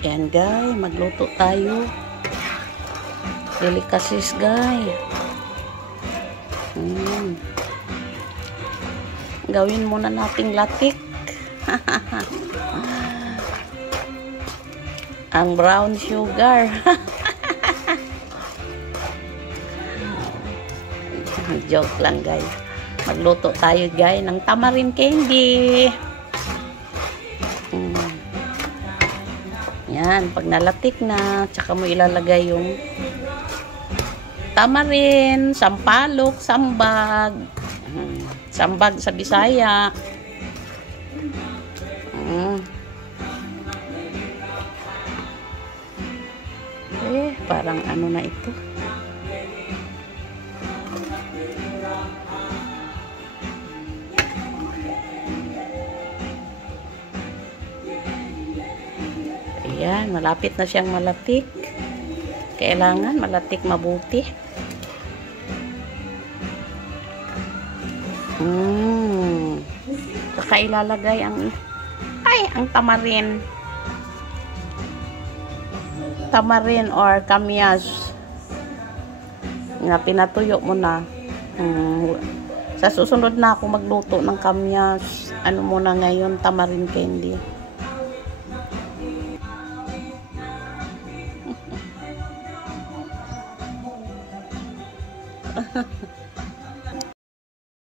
Ayan guys, magluto tayo. Delicacies guys. Gawin muna nating latik. Ang brown sugar. Joke lang guys. Magluto tayo guys ng tamarind candy. Yan, pag nalatik na, tsaka mo ilalagay yung tamarind, sampalok, sambag. Sambag sa Bisaya. Parang ano na ito. Ayan, malapit na siyang malatik. Kailangan malatik mabuti. Saka ilalagay ang tamarin or kamyas na pinatuyo mo na. Sa susunod na ako magluto ng kamyas. Ano muna ngayon, tamarind candy.